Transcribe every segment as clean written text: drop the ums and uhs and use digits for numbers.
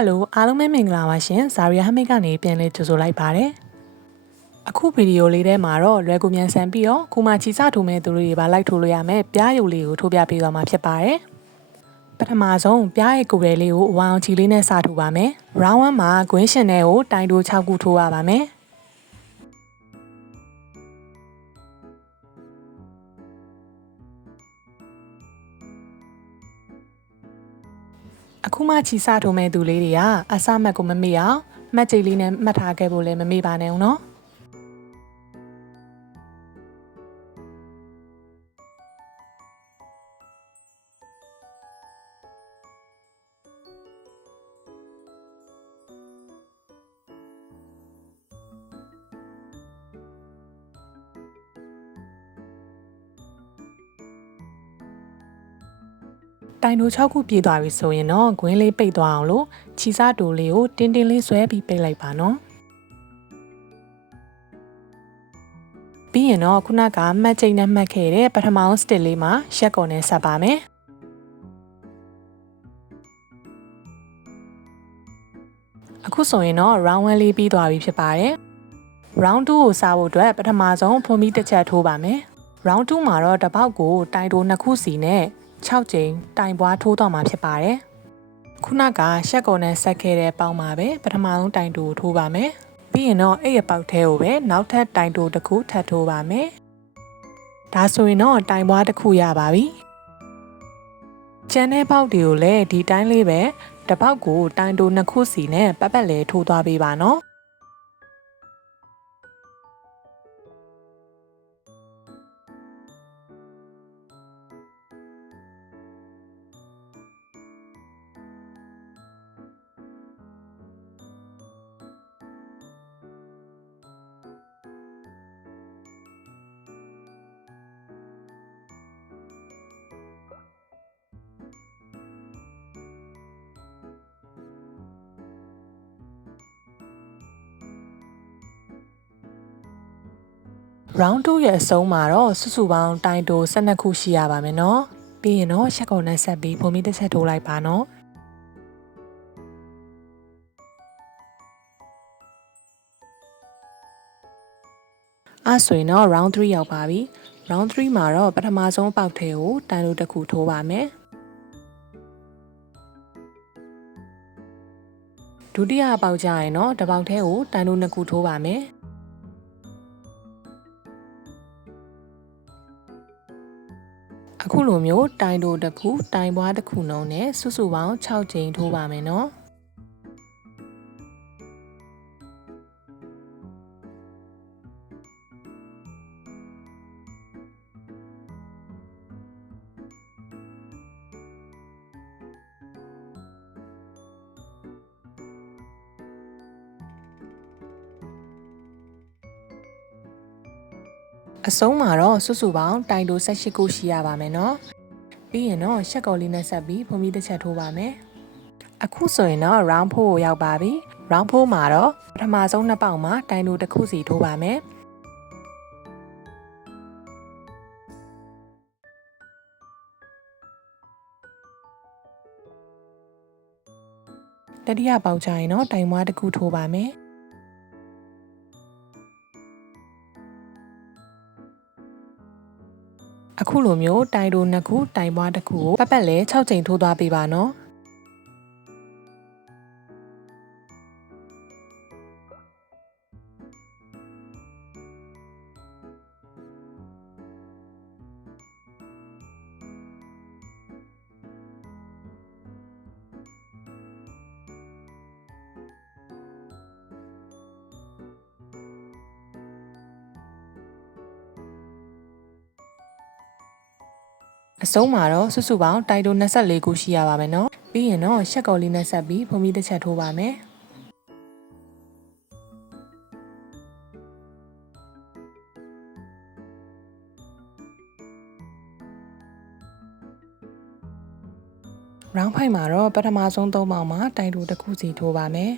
Hello အားလုံးပဲမင်္ဂလာပါရှင်ဇာရီယာဟမိတ်ကနေပြန်လည်ကြိုဆိုလိုက်ပါတယ်အခုဗီဒီယိုလေးထဲမှာတော့လွယ်ကူမြန်ဆန်ပြီးတော့ခုမှချီစထိုးမဲ့သူတွေပါလိုက်ထိုးလို့ရမယ်ပြားယုတ်လေးကိုထိုးပြပေးသွားမှာဖြစ်ပါတယ်ပထမဆုံးပြားရဲ့ကိုယ်ရည်လေးကိုအဝအောင်ချီလေးနဲ့စထိုးပါမယ် round 1မှာဂွင်းရှင်ထဲကိုတိုင်တိုး6ခုထိုးရပါမယ်အခုမှချီစထိုးမဲ့သူလေးတွေကအစမှတ်ကိုမမေ့အောင်မှတ်ကြိတ်လေးနဲ့မှတ်ထားခဲ့ဖို့လည်းမမေ့ပါနဲ့ဦးနော်တိုင်တို6ခုပြေးသွားပြီဆိုရင်တော့ဂွင်းလေးပိတ်သွားအောင်လို့ချီစတိုလေးကိုတင်းတင်းလေးဆွဲပြီးပိတ်လိုက်ပါနော်ပြီးရင်တော့ခုနကမှတ်ကြိတ်နဲ့မှတ်ခဲ့တဲ့ပထမစတစ်လေးမှာရက်ကုန်နဲ့ဆက်ပါမယ်အခုဆိုရင်တော့ round 1လေးပြီးသွားပြီဖြစ်ပါတယ် round 2ကိုစားဖို့အတွက်ပထမဆုံးဖွန်ပြီးတစ်ချက်ထိုးပါမယ် round 2မှာတော့တစ်ပေါက်ကိုတိုင်တို2ခုစီနဲ့6ကြိမ်တိုင်ပွားထိုးတော့မှာဖြစ်ပါတယ်ခုနကရက်ကုန်နဲ့ဆက်ခဲ့တဲ့ပေါင်းမှာပဲပထမဆုံးတိုင်တိုထိုးပါမယ်ပြီးရင်တော့အဲ့ရပေါက်ထဲကိုပဲနောက်ထပ်တိုင်တိုတစ်ခုထပ်ထိုးပါမယ်ဒါဆိုရင်တော့တိုင်ပွားတစ်ခုရပါပြီကျန်တဲ့ပေါက်တွေကိုလည်းဒီတိုင်းလေးပဲတစ်ပေါက်ကိုတိုင်တို2ခုစီနဲ့ပတ်ပတ်လဲထိုးသွားပေးပါနော် round 2ရဲ့အဆုံးမှာတော့စုစုပေါင်းတိုင်တို12ခုရှိရပါမယ်နော်ပြီးရင်တော့ရက်ကုန်နဲ့ဆက်ပြီးပုံပြီးတစ်ချက်ထိုးလိုက်ပါနော်အဲ့ဆိုရင်တော့ round 3ရောက်ပါပြီ round 3မှာတော့ပထမဆုံးပေါက်ထဲကိုတိုင်တိုတစ်ခုထိုးပါမယ်ဒုတိယပေါက်ကျရင်တော့တစ်ပေါက်ထဲကိုတိုင်တို2ခုထိုးပါမယ်အခုလိုမျိုးတိုင်တိုတစ်ခုတိုင်ပွားတစ်ခုနှုံးနဲ့စုစုပေါင်း6ကြိမ်ထိုးပါမယ်နော်အဆုံးမှာတော့စုစုပေါင်းတိုင်တို18ခုရှိရပါမယ်နော်ပြီးရင်တော့ရှက်ကော်လေးနဲ့ဆက်ပြီးဖုံးပြီးတစ်ချက်ထိုးပါမယ်အခုဆိုရင်တော့ round 4ကိုရောက်ပါပြီ round 4မှာတော့ပထမဆုံး2ပေါက်မှာတိုင်တိုတစ်ခုစီထိုးပါမယ်တတိယပေါက်ကျရင်တော့တိုင်မွားတစ်ခုထိုးပါမယ်အခုလိုမျိုးတိုင်တို2ခုတိုင်ပွားတစ်ခုကိုပတ်ပတ်လဲ6ကြိမ်ထိုးသွားပေးပါနော်အဆုံးမှာတော့စုစုပေါင်းတိုင်တို24ခုရှိရပါမယ်နော်ပြီးရင်တော့ရှက်ကော်လေးနဲ့ဆက်ပြီးဖုံးပြီးတစ်ချက်ထိုးပါမယ်round 5မှာတော့ပထမဆုံး3ပေါက်မှာတိုင်တိုတစ်ခုစီထိုးပါမယ်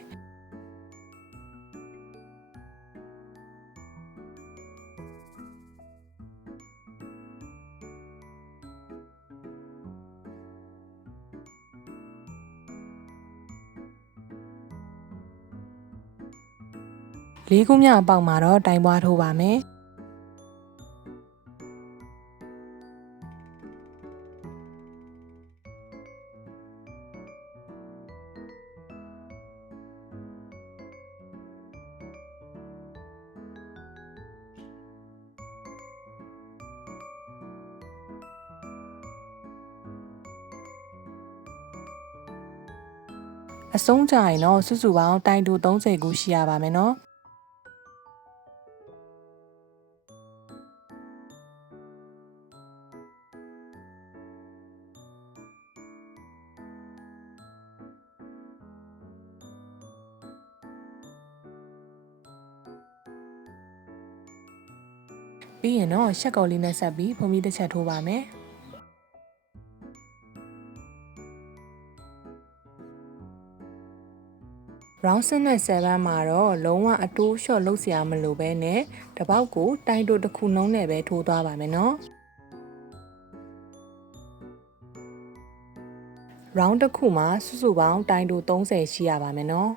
၄ ခုမြောက်အပေါက်မှာတော့တိုင်ပွားထိုးပါမယ်အဆုံးကြရင်တော့စုစုပေါင်းတိုင်တူ30ခုရှိရပါမယ်နော်ပြီးရင်တော့ရှက်ကော်လေးနဲ့ဆက်ပြီးဖုံးပြီးတစ်ချက်ထိုးပါမယ်round 6နဲ့7မှာတော့လုံးဝအတိုးလျှော့လုပ်စရာမလိုပဲနဲ့တပေါက်ကိုတိုင်တိုတစ်ခုနှုံးနဲ့ပဲထိုးသွားပါမယ်နော် round တစ်ခုမှာစုစုပေါင်းတိုင်တို30ရှိရပါမယ်နော်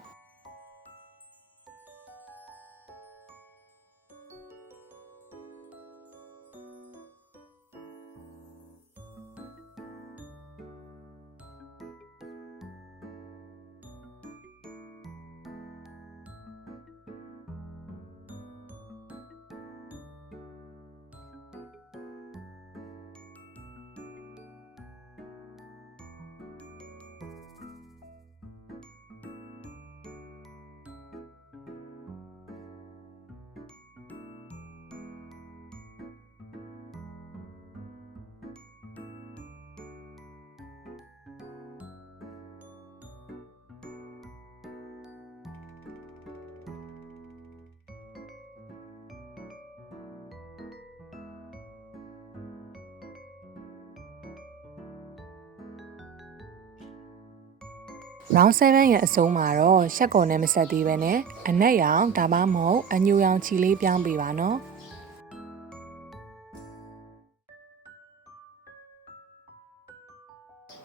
round 7ရဲ့အဆုံးမှာတော့ရှက်ကော်နဲ့မဆက်သေးပဲနဲ့အနက်ရောင်ဒါမှမဟုတ်အညူရောင်ချီလေးပြောင်းပေးပါနော်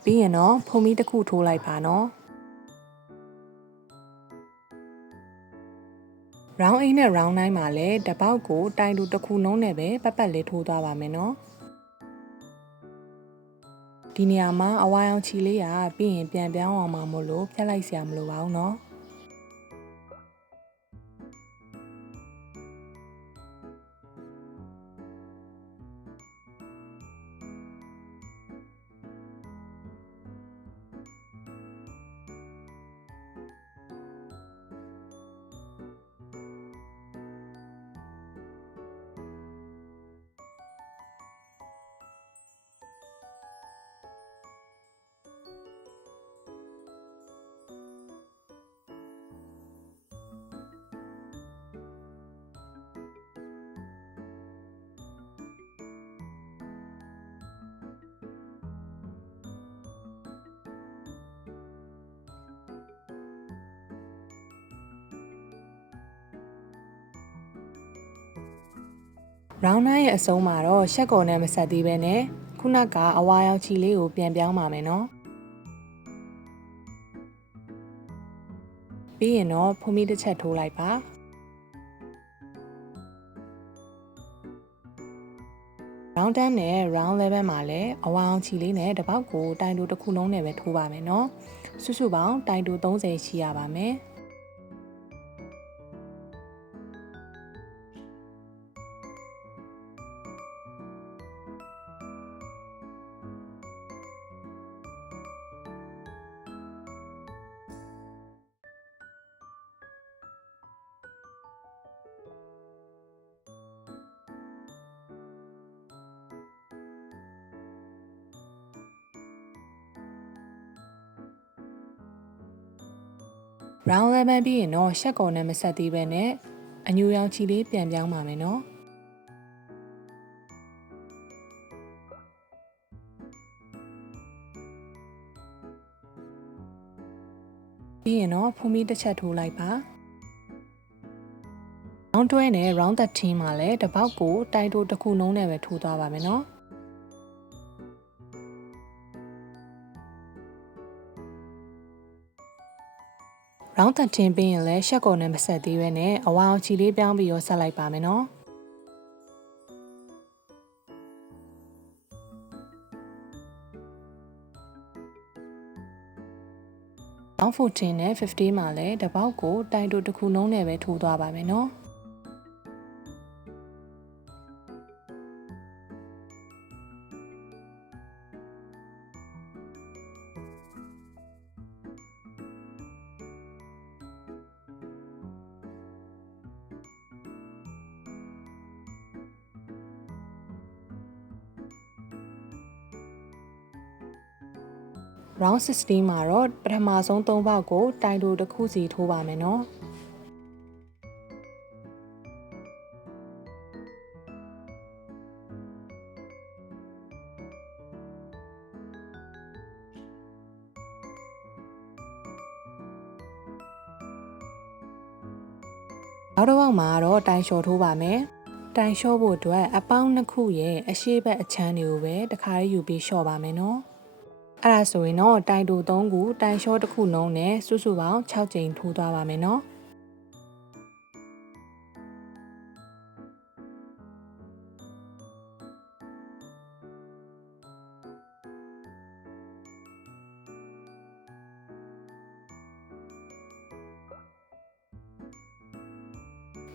ပြီးရင်တော့ဖုံးမီတစ်ခုထိုးလိုက်ပါနော် round 8နဲ့ round 9မှာလည်းတပေါက်ကိုတိုင်တူတစ်ခုနှုံးနဲ့ပဲပတ်ပတ်လေးထိုးသွားပါမယ်နော်ဒီနေရာမှာအဝါရောင်ချီလေးကပြီးရင်ပြန်ပြောင်းအောင်မှာမို့လို့ဖြတ်လိုက်စရာမလိုပါဘူးเนาะround 9ရဲ့အဆုံးမှာတော့ရှက်ကော်နဲ့မဆက်သေးပဲနဲ့ခုနကအဝါရောင်ချီလေးကိုပြန်ပြောင်းပါမယ်နော်ပြီးရင်တော့ဖုံးမီတစ်ချက်ထိုးလိုက်ပါround 10နဲ့ round 11မှာလည်းအဝါအောင်ချီလေးနဲ့တပေါက်ကိုတိုင်တိုတစ်ခုလုံးနဲ့ပဲထိုးပါမယ်နော်စုစုပေါင်းတိုင်တို30ရှိရပါမယ်round 11ပြီးရင်တော့ရှက်ကော်နဲ့မဆက်သေးပဲနဲ့အညူရောင်ချီလေးပြန်ပြောင်းပါမယ်နော်ပြီးရင်တော့ဖုံးမီတစ်ချက်ထိုးလိုက်ပါ round 12နဲ့ round 13မှာလည်းတပေါက်ကိုတိုင်တိုတစ်ခုနှုံးနဲ့ပဲထိုးသွားပါမယ်နော် round 13ပြီးရင်လည်းရှက်ကုန်နဲ့မဆက်သေးပဲနဲ့အဝါအောင်ချီလေးပြောင်းပြီးရောဆက်လိုက်ပါမယ်နော်round 14နဲ့15မှာလည်းတစ်ပေါက်ကိုတိုင်တိုတစ်ခုလုံးနဲ့ပဲထိုးသွားပါမယ်နော်round 16မှာတော့ပထမဆုံး3ပေါက်ကိုတိုင်တိုတစ်ခုစီထိုးပါမယ်နော်နောက်တစ်ပေါက်မှာတော့တိုင်လျှော်ထိုးပါမယ်တိုင်လျှော့ဖို့အတွက်အပေါင်း2ခုရဲ့အရှိတ်ဘက်အချမ်းတွေကိုပဲတစ်ခါရေးယူပြီးလျှော့ပါမယ်နော်အဲ့ဒါဆိုရင်တော့တိုင်တို3ခုတိုင်လျှော့တစ်ခုလုံးနဲ့စုစုပေါင်း6ကြိမ်ထိုးသွားပါမယ်နော်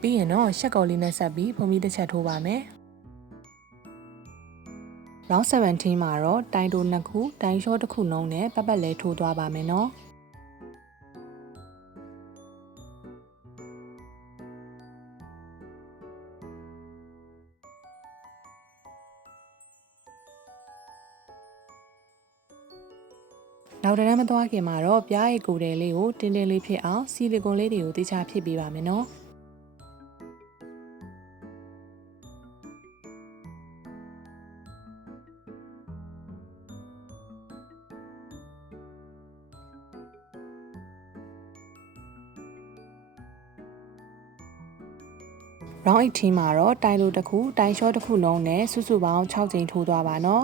ပြီးရင်တော့ရှက်ကော်လေးနဲ့ဆက်ပြီးဖုံးပြီးတစ်ချက်ထိုးပါမယ်round 17မှာတော့တိုင်တို2ခုတိုင်လျှော့တစ်ခုလုံးနဲ့ပတ်ပတ်လဲထိုးသွားပါမယ်နော်နောက်တန်းမသွားခင်မှာတော့ပြားရည်ကိုယ်တယ်လေးကိုတင်းတင်းလေးဖြစ်အောင်ဆီလီကွန်လေးတွေကိုတိကျဖြည့်ပေးပါမယ်နော်round 18မှာတော့တိုင်လိုတစ်ခုတိုင်လျှော့တစ်ခုလုံးနဲ့စုစုပေါင်း6ကြိမ်ထိုးသွားပါနော်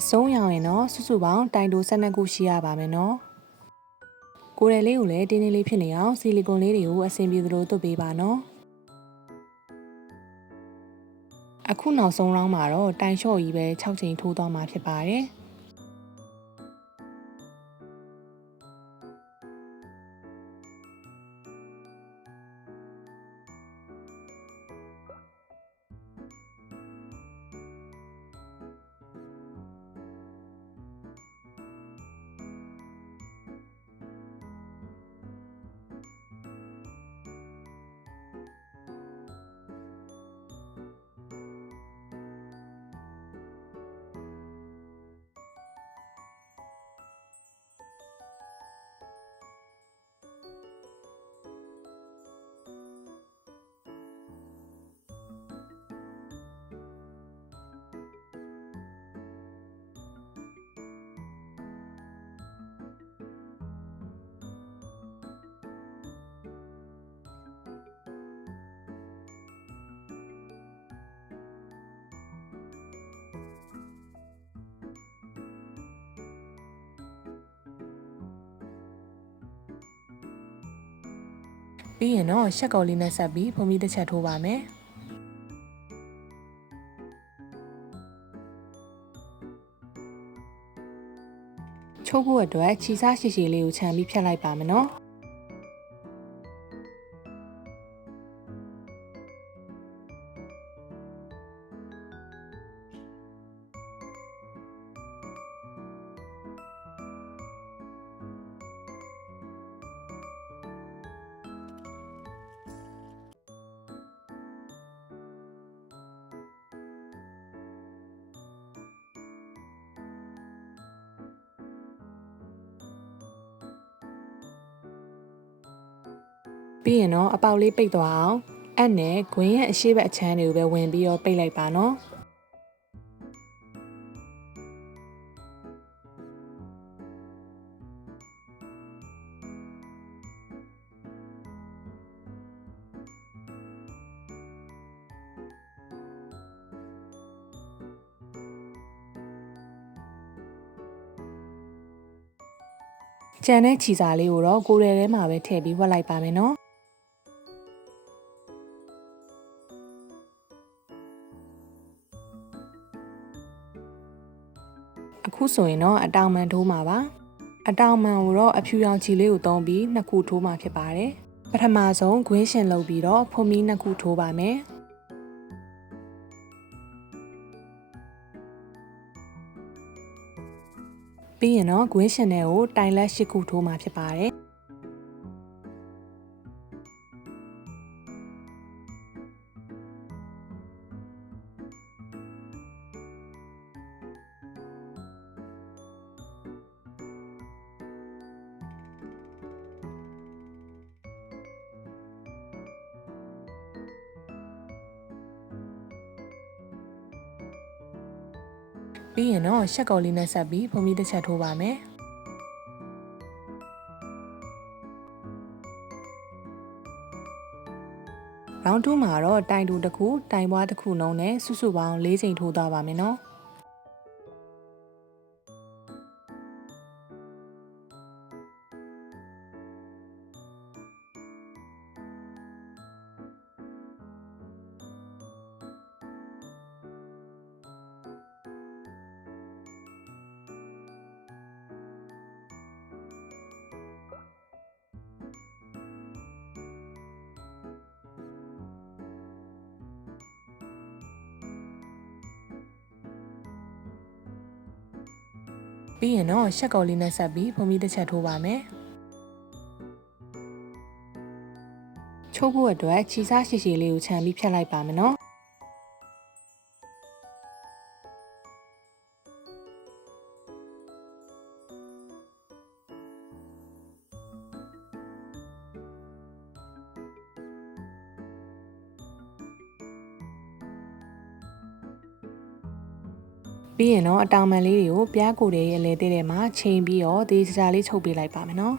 အဆုံးရောင်ရင်တော့စုစုပေါင်းတိုင်တို12ခုရှိရပါမယ်နော်ကိုယ်ရည်လေးကိုလည်းတင်းတင်းလေးဖြစ်နေအောင်ဆီလီကွန်လေးတွေကိုအဆင်ပြေသလိုသွတ်ပေးပါနော်အခုနောက်ဆုံး round မှာတော့တိုင်လျှော့ကြီးပဲ6ကြိမ်ထိုးသွားမှာဖြစ်ပါတယ်ပြီးရင်တော့ရှက်ကော်လေးနဲ့ဆက်ပြီးဖုံးပြီးတစ်ချက်ထိုးပါမယ်ချိုးဖို့အတွက်ချီစားရှည်ရှည်လေးကိုခြံပြီးဖြတ်လိုက်ပါမယ်နော် ပြီးရင်တော့အပေါက်လေးပိတ်သွားအောင်အပ်နဲ့ဂွင်းရဲ့အရှိဘက်အချမ်းတွေကိုပဲဝင်ပြီးတော့ပိတ်လိုက်ပါနော်ကျန်တဲ့ချီစာလေးကိုတော့ကိုယ်ထဲမှာပဲထည့်ပြီးဝတ်လိုက်ပါမယ်နော်အခုဆိုရင်တော့အတောင်မှန်ထိုးမှာပါအတောင်မှန်ကိုတော့အဖြူရောင်ချီလေးကိုသုံးပြီးနှစ်ခုထိုးမှာဖြစ်ပါတယ်ပထမဆုံးဂွင်းရှင်လုပ်ပြီးတော့ဖွန်မီနှစ်ခုထိုးပါမယ်ပြီးရင်တော့ဂွင်းရှင်တွေကိုတိုင်လက်၈ခုထိုးမှာဖြစ်ပါတယ်ပြီးရင်တော့ရှက်ကော်လေးနဲ့ဆက်ပြီးဖွန်မီတစ်ချက်ထိုးပါမယ်ရောင်း2မှာတော့တိုင်တူတစ်ခုတိုင်ပွားတစ်ခုလုံးနဲ့စုစုပေါင်း၄ချိန်ထိုးသွားပါမယ်နော်ပြီးရင်တော့ရှက်ကော်လေးနဲ့ဆက်ပြီးဖွန်မီတစ်ချက်ထိုးပါမယ်ချုပ်ဖို့အတွက်ချီစားရှည်ရှည်လေးကိုခြံပြီးဖြတ်လိုက်ပါမယ်နော်ပြီးရင်တော့အတောင်မှန်လေးတွေကိုပြားကိုယ်တွေရဲ့အလဲသေးထဲမှာချိန်ပြီးတော့ဒီစကြာလေးချုပ်ပေးလိုက်ပါမယ်နော်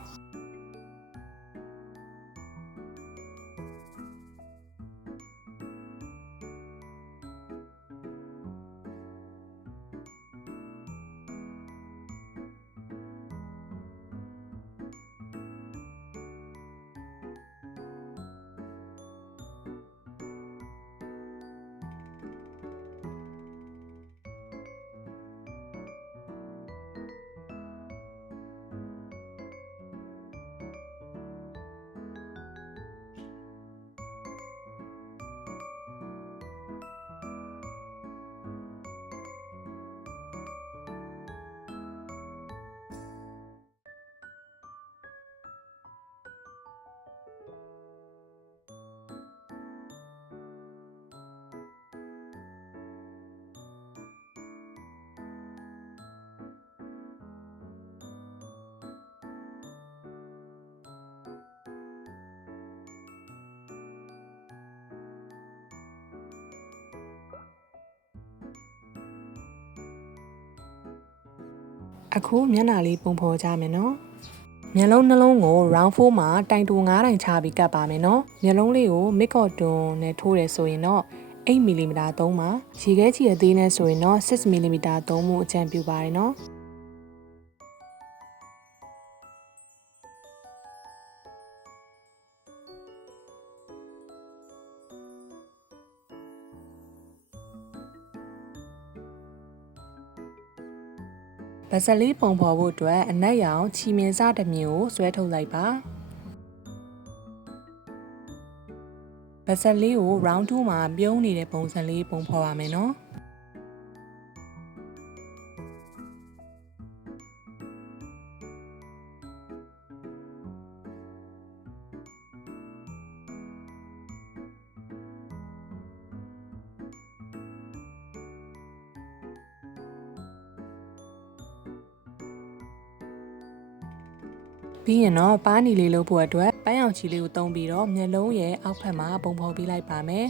အခုမျက်နှာလေးပုံဖော်ကြမယ်နော်မျက်လုံးနှလုံးကို round 4မှာတိုင်တူ9တိုင်ချပြီးကတ်ပါမယ်နော်မျက်လုံးလေးကို makeup တွန်းနဲ့ထိုးတယ်ဆိုရင်တော့8 mm သုံးပါရေခဲချီအသေးနဲ့ဆိုရင်တော့6 mm သုံးမှုအကြံပြုပါတယ်နော်ဗဇက်လေးပုံဖော်ဖို့အတွက်အနက်ရောင်ချီမြင်စတစ်မြင်ကိုဆွဲထုတ်လိုက်ပါဗဇက်လေးကို round 2မှာပြုံးနေတဲ့ပုံစံလေးပုံဖော်ပါမယ်နော် ပြီးရင်တော့ပါးနီလေးလုပ်ဖို့အတွက်ပန်းရောင်ချီလေးကိုသုံးပြီးတော့မျက်လုံးရဲ့အောက်ဖက်မှာပုံဖော်ပေးလိုက်ပါမယ်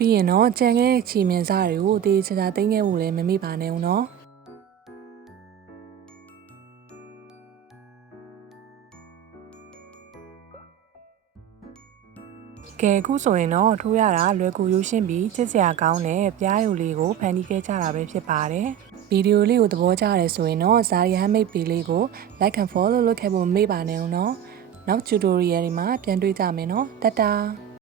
ပြီးရင်တော့ကြံခဲ့တဲ့ချီမြင်စားတွေကိုတေးချာချာသိမ်းခဲ့ဖို့လည်းမမေ့ပါနဲ့ဦးနော်ကဲအခုဆိုရင်တော့ထိုးရတာလွယ်ကူရိုးရှင်းပြီးချစ်စရာကောင်းတဲ့ပြားယူလေးကိုဖန်တီးခဲ့ကြတာပဲဖြစ်ပါတယ်ဗီဒီယိုလေးကိုသဘောကျတယ်ဆိုရင်တော့ဇာရီဟမ်းမိတ်ပေလေးကို like and follow လုပ်ခဲ့ဖို့မမေ့ပါနဲ့ဦးနော်နောက် tutorial တွေမှာပြန်တွေ့ကြမယ်နော်တတား